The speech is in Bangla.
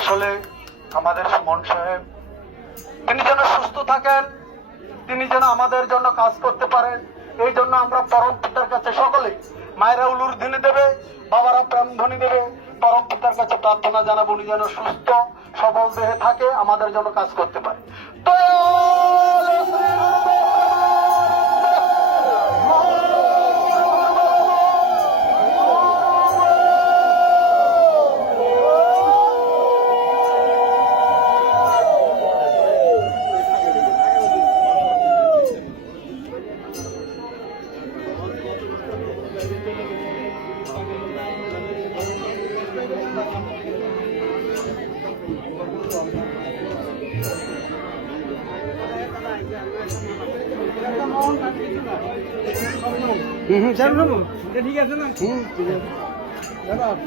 আসলে আমাদের সুমন সাহেব তিনি যেন সুস্থ থাকেন, তিনি যেন আমাদের জন্য কাজ করতে পারেন, এই জন্য আমরা পরম পিতার কাছে সকলে, মায়েরা উলুর ধ্বনি দেবে, বাবারা প্রেম ধ্বনি দেবে, পরম পিতার কাছে প্রার্থনা জানাবো উনি যেন সুস্থ সবল দেহে থাকে, আমাদের জন্য কাজ করতে পারে। তো ঠিক আছে না?